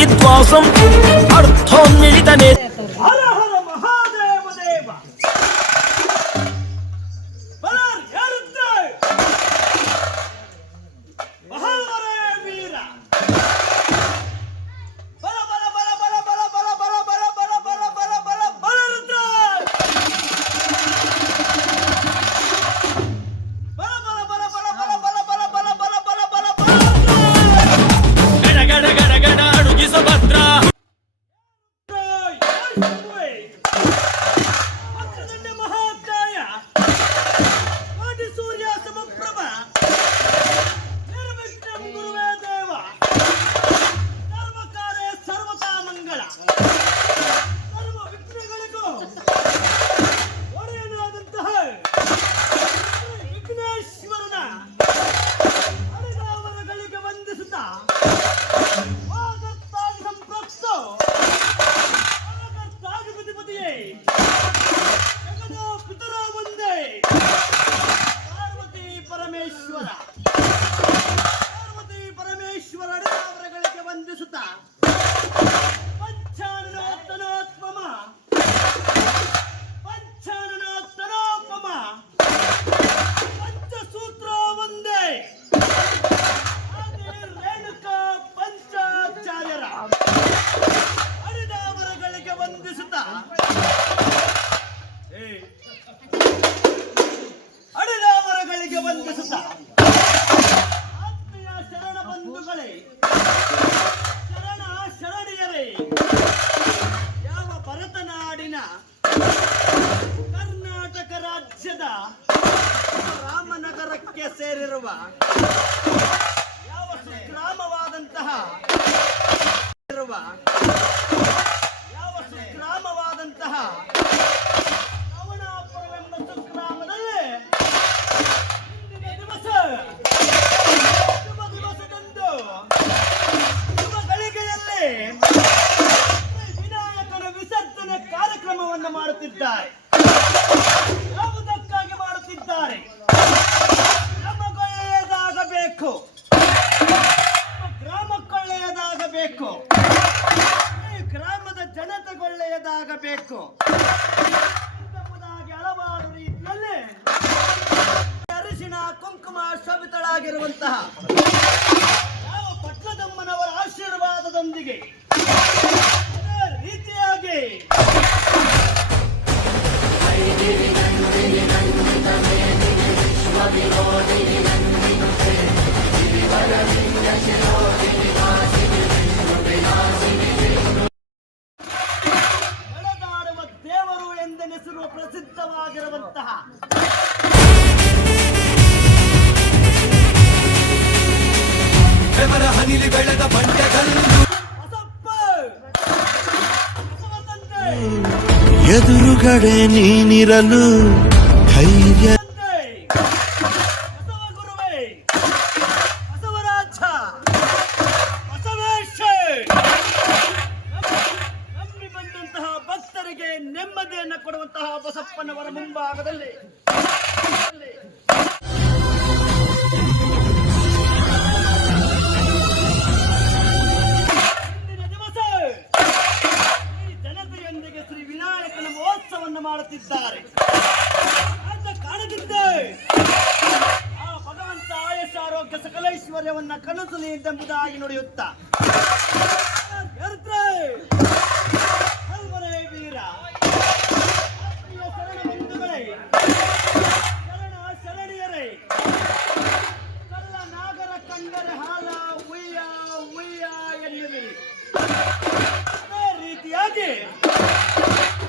विद्वांसम् अर्थोन्मिलितने ಕರ್ನಾಟಕ ರಾಜ್ಯದ ರಾಮನಗರಕ್ಕೆ ಸೇರಿರುವ ಯಾವ ಸುಗ್ರಾಮವಾದಂತಹ ಅವನಾಪುರವೆಂಬ ಸುಗ್ರಾಮದಲ್ಲಿ ಇಂದಿನ ದಿವಸ ಶುಭ ದಿವಸದಂದು ಶುಭ ಗಳಿಗೆಯಲ್ಲಿ ವಿನಾಯಕನ ವಿಸರ್ಜನೆ ಕಾರ್ಯಕ್ರಮವನ್ನು ಮಾಡುತ್ತಿದ್ದಾರೆ. ಯಾವುದಕ್ಕಾಗಿ ಮಾಡುತ್ತಿದ್ದಾರೆ? ನಮಗೊಳ್ಳೆಯದಾಗಬೇಕು, ಗ್ರಾಮಕ್ಕೊಳ್ಳೆಯದಾಗಬೇಕು, ಈ ಗ್ರಾಮದ ಜನತೆಗೊಳ್ಳೆಯದಾಗಬೇಕು ಎಂಬುದಾಗಿ ಹಲವಾರು ರೀತಿಯಲ್ಲಿ ಅರಿಶಿಣ ಕುಂಕುಮ ಶೋಭಿತಳಾಗಿರುವಂತಹ ಯಾವ ಪಟ್ಲದಮ್ಮನವರ ಆಶೀರ್ವಾದದೊಂದಿಗೆ ಅದೇ ರೀತಿಯಾಗಿ ನಡೆದಾಡುವ ದೇವರು ಎಂದೆನಿಸಿರುವ ಪ್ರಸಿದ್ಧವಾಗಿರುವಂತಹ ಹನಿಲಿ ಬೆಳೆದ ಬಂಡೆಗಲ್ಲು ಎದುರುಗಡೆ ನೀನಿರಲು ಧೈರ್ಯ ಭಕ್ತರಿಗೆ ನೆಮ್ಮದಿಯನ್ನು ಕೊಡುವಂತಹ ಬಸಪ್ಪನವರ ಮುಂಭಾಗದಲ್ಲಿ ಇಂದಿನ ದಿವಸ ಈ ಜನತೆಯೊಂದಿಗೆ ಶ್ರೀ ವಿನಾಯಕನ ಮಹೋತ್ಸವವನ್ನು ಮಾಡುತ್ತಿದ್ದಾರೆ ಅಂತ ಕಾಣದಿದ್ದೆ ಆ ಭಗವಂತ ಆಯಸ್ಸ ಆರೋಗ್ಯ ಸಕಲೈಶ್ವರ್ಯವನ್ನ ಕನಸಲಿ ಎಂಬುದಾಗಿ ನುಡಿಯುತ್ತಾ ವೀರ ಆತ್ಮೀಯ ಶರಣ ಬಂಧುಗಳೇ, ಶರಣ ಶರಣಿಯರೇ, ಕಲ್ಲ ನಾಗರ ಕಂಡರೆ ಹಾಲ ಉಯ್ಯ ಉಯ್ಯ ಎನ್ನುವಿರಿ. ಅದೇ ರೀತಿಯಾಗಿ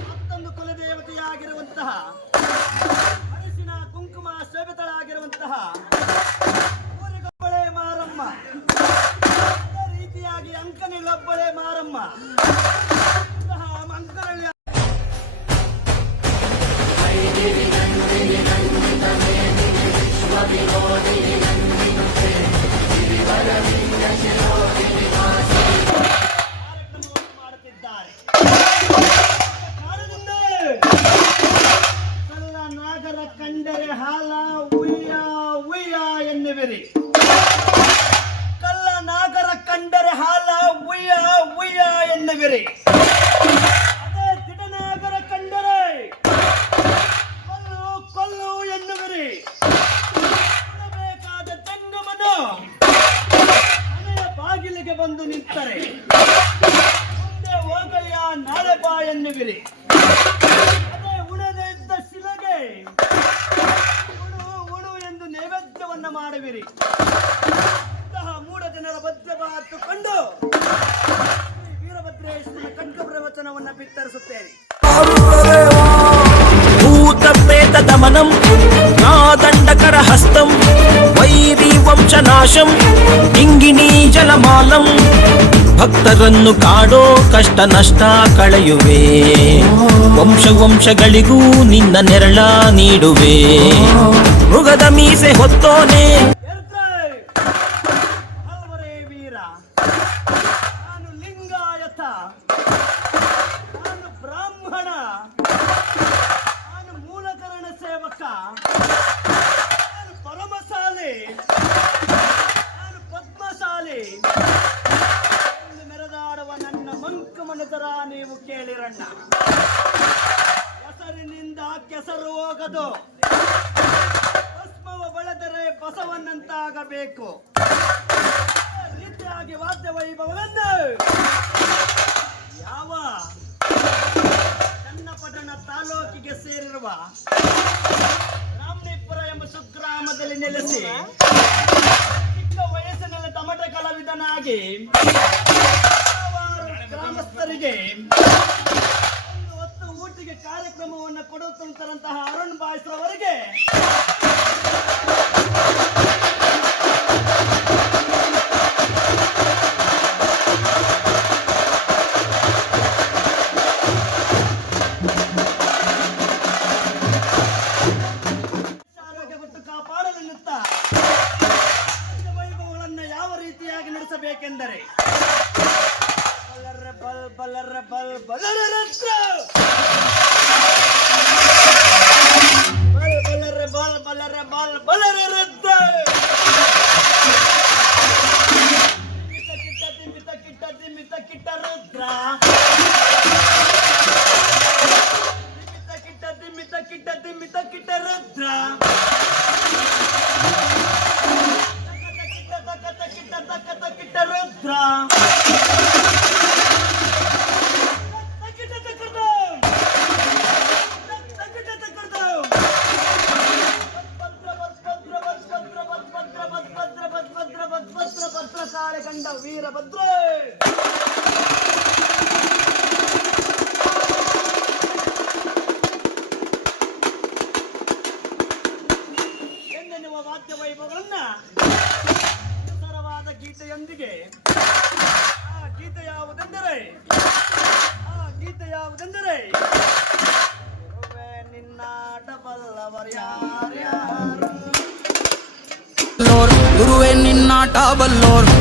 ಮತ್ತೊಂದು ಕುಲದೇವತೆಯಾಗಿರುವಂತಹ ಅರಿಶಿನ ಕುಂಕುಮ ಶೋಭಿತಳಾಗಿರುವಂತಹ ಊರಿಗೊಬ್ಬಳೆ ಮಾರಮ್ಮ, ಅದೇ ರೀತಿಯಾಗಿ ಅಂಕನಿಗೊಬ್ಬಳೆ ಮಾರಮ್ಮ ಅಂಕನಳ್ಳಿ ಮಾಡುತ್ತಿದ್ದಾರೆ. ಕಲ್ಲ ನಾಗರ ಕಂಡರೆ ಹಾಲ ಉಯ್ಯ ಉಯ್ಯ ಎನ್ನುವಿರಿ. ಕಲ್ಲ ನಾಗರ ಕಂಡರೆ ಹಾಲ ಉಯ್ಯ ಉಯ್ಯ ಎನ್ನುವಿರಿ. ಅದೇ ದಿಟನಾಗರ ಕಂಡರೆ ಕೊಲ್ಲು ಕೊಲ್ಲು ಎನ್ನುವಿರಿ. ಬೇಕಾದ ಜಂಗಮನು ಮನೆಯ ಬಾಗಿಲಿಗೆ ಬಂದು ನಿಂತರೆ ಮುಂದೆ ಹೋಗಯ್ಯ ನಾಳೆ ಬಾ ಎನ್ನುವಿರಿ. ಅದೇ ಉಣದೆ ಇದ್ದ ಶಿಲೆಗೆ ಉಣು ಉಣು ಎಂದು ನೈವೇದ್ಯವನ್ನ ಮಾಡುವಿರಿ. ಇಂತಹ ಮೂಢ ಜನರ ಮಧ್ಯ ಹತ್ತುಕೊಂಡು ವೀರಭದ್ರೇಶ್ವರನ ಕಂಠ ಪ್ರವಚನವನ್ನ ಬಿತ್ತರಿಸುತ್ತೇನೆ. ಭೂತ ಪ್ರೇತ ದಮನಂ ನಾದಂಡಕರ ಹಸ್ತಂ ವೈರಿ ವಂಶನಾಶಂ ಇಂಗಿಣಿ ಜಲಮಾಲಂ ಭಕ್ತರನ್ನು ಕಾಡೋ ಕಷ್ಟ ನಷ್ಟ ಕಳೆಯುವೆ ವಂಶ ವಂಶಗಳಿಗೂ ನಿನ್ನ ನೆರಳ ನೀಡುವೆ ಮೃಗದ ಮೀಸೆ ಹೊತ್ತೋನೆ ಹಲ್ವರೇ ವೀರ, ನಾನು ಲಿಂಗಾಯತ, ನಾನು ಬ್ರಾಹ್ಮಣ, ನಾನು ಮೂಲಕರಣ ಸೇವಕ, ನಾನು ಪರಮಶಾಲಿ, ನಾನು ಪದ್ಮಶಾಲಿ ಎಂದು ಮೆರೆದಾಡುವ ನನ್ನ ಮಂಕು ಮನದರ ನೀವು ಕೇಳಿರಣ್ಣ. ಹೆಸರಿನಿಂದ ಕೆಸರು ಹೋಗದು, ಭಸ್ಮವ ಬಳದರೆ ಬಸವನ್ನಂತಾಗಬೇಕು. ರೀತಿಯಾಗಿ ವಾದ್ಯ ವೈಭವವನ್ನು ಯಾವ ಚನ್ನಪಟ್ಟಣ ತಾಲೂಕಿಗೆ ಸೇರಿರುವ ರಾಮನೀಪುರ ಎಂಬ ಸುಗ್ರಾಮದಲ್ಲಿ ನೆಲೆಸಿ ಚಿಕ್ಕ ವಯಸ್ಸಿನಲ್ಲಿ ತಮಟೆ ಕಲಾವಿದನಾಗಿ ಹಲವಾರು ಗ್ರಾಮಸ್ಥರಿಗೆ ಒಂದು ಹೊತ್ತು ಊಟಿಗೆ ಕಾರ್ಯಕ್ರಮವನ್ನು ಕೊಡುತ್ತಿರುವಂತಹ ಅರುಣ್ ಬಾಯ್ಸ್ರವರಿಗೆ ಆರೋಗ್ಯ ಮತ್ತು ಕಾಪಾಡಲೆನ್ನುತ್ತ ವೈಭವಗಳನ್ನು ಯಾವ ರೀತಿಯಾಗಿ ನಡೆಸಬೇಕೆಂದರೆ ಬಲರ ಬಲ್ ಬಲರ ಬಲ್ ಬಲರ ರತ್ರ ಬಲ್ ಬಲರ ಬಲ್ ಬಲರ ಬಲ್ ಬಲರ ರತ್ರ ತಿಮ್ಮಿತ ಕಿಟ್ಟ ತಿಮ್ಮಿತ ಕಿಟ್ಟ ರುದ್ರ ತಿಮ್ಮಿತ ಕಿಟ್ಟ ತಿಮ್ಮಿತ ಕಿಟ್ಟ ರುದ್ರ ತಕತ ಕಿಟ್ಟ ತಕತ ಕಿಟ್ಟ ರುದ್ರ ಕಂಡ ವೀರಭದ್ರ ಎನ್ನೆನ್ನುವ ವಾದ್ಯ ವೈಭವಗಳನ್ನ ಸುಂದರವಾದ ಗೀತೆಯೊಂದಿಗೆ ಆ ಗೀತೆ ಯಾವುದೆಂದರೆ ಗುರುವೇ ನಿನ್ನಾಟ ಬಲ್ಲವರು ಯಾರ್ಯಾರು ಗುರುವೇ ನಿನ್ನಾಟ ಬಲ್ಲೋರ್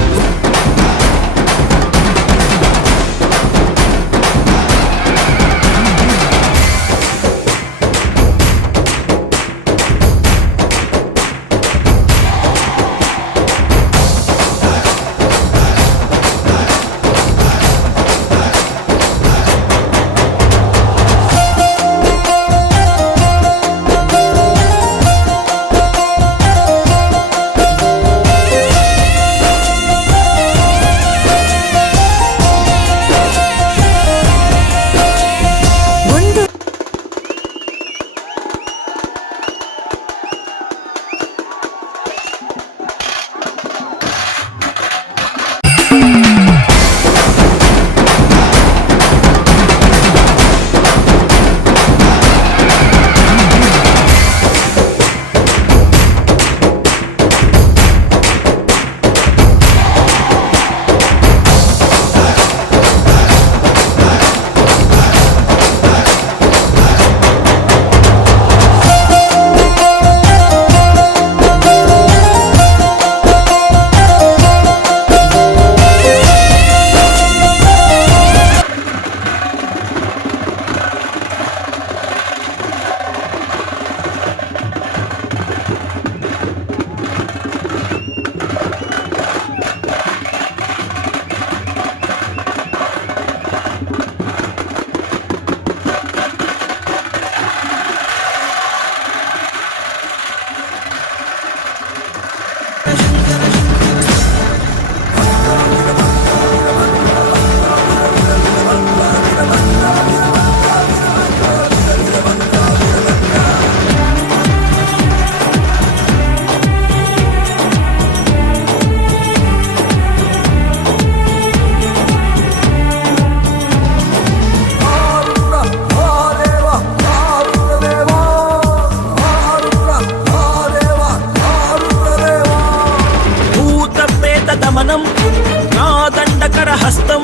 ಹಸ್ತಂ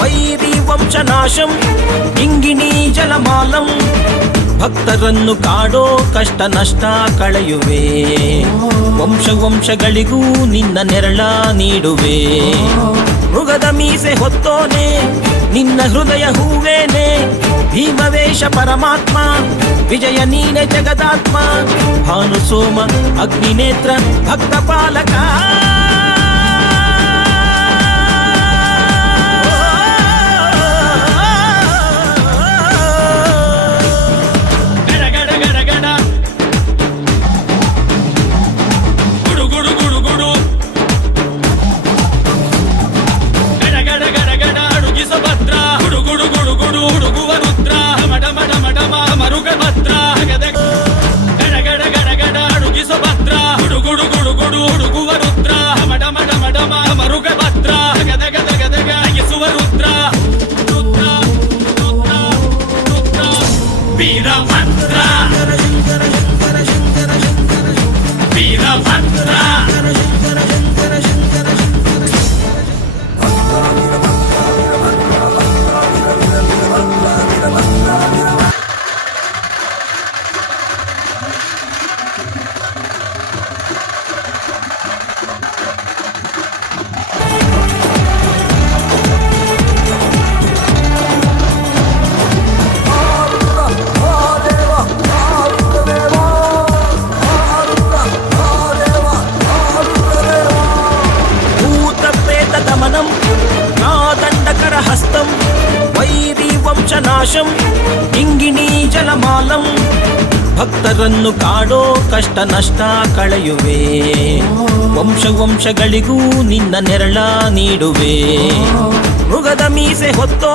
ವೈರಿ ವಂಶನಾಶಂ ಇಂಗಿಣಿ ಜಲಮಾಲಂ ಭಕ್ತರನ್ನು ಕಾಡೋ ಕಷ್ಟ ನಷ್ಟ ಕಳೆಯುವೆ ವಂಶಗಳಿಗೂ ನಿನ್ನ ನೆರಳ ನೀಡುವೆ ಮೃಗದ ಮೀಸೆ ಹೊತ್ತೋನೆ ನಿನ್ನ ಹೃದಯ ಹೂವೇನೆ ಭೀಮವೇಶ ಪರಮಾತ್ಮ ವಿಜಯ ನೀನೆ ಜಗದಾತ್ಮ ಭಾನು ಸೋಮ ಅಗ್ನಿನೇತ್ರ ಭಕ್ತ ಪಾಲಕ ಹಸ್ತಂ ವೈರಿ ವಂಶನಾಶಂ ಇಂಗಿಣಿ ಜಲಮಾಲಂ ಭಕ್ತರನ್ನು ಕಾಡೋ ಕಷ್ಟ ನಷ್ಟ ಕಳೆಯುವೆ ವಂಶಗಳಿಗೂ ನಿನ್ನ ನೆರಳ ನೀಡುವೆ ಮೃಗದ ಮೀಸೆ ಹೊತ್ತೋ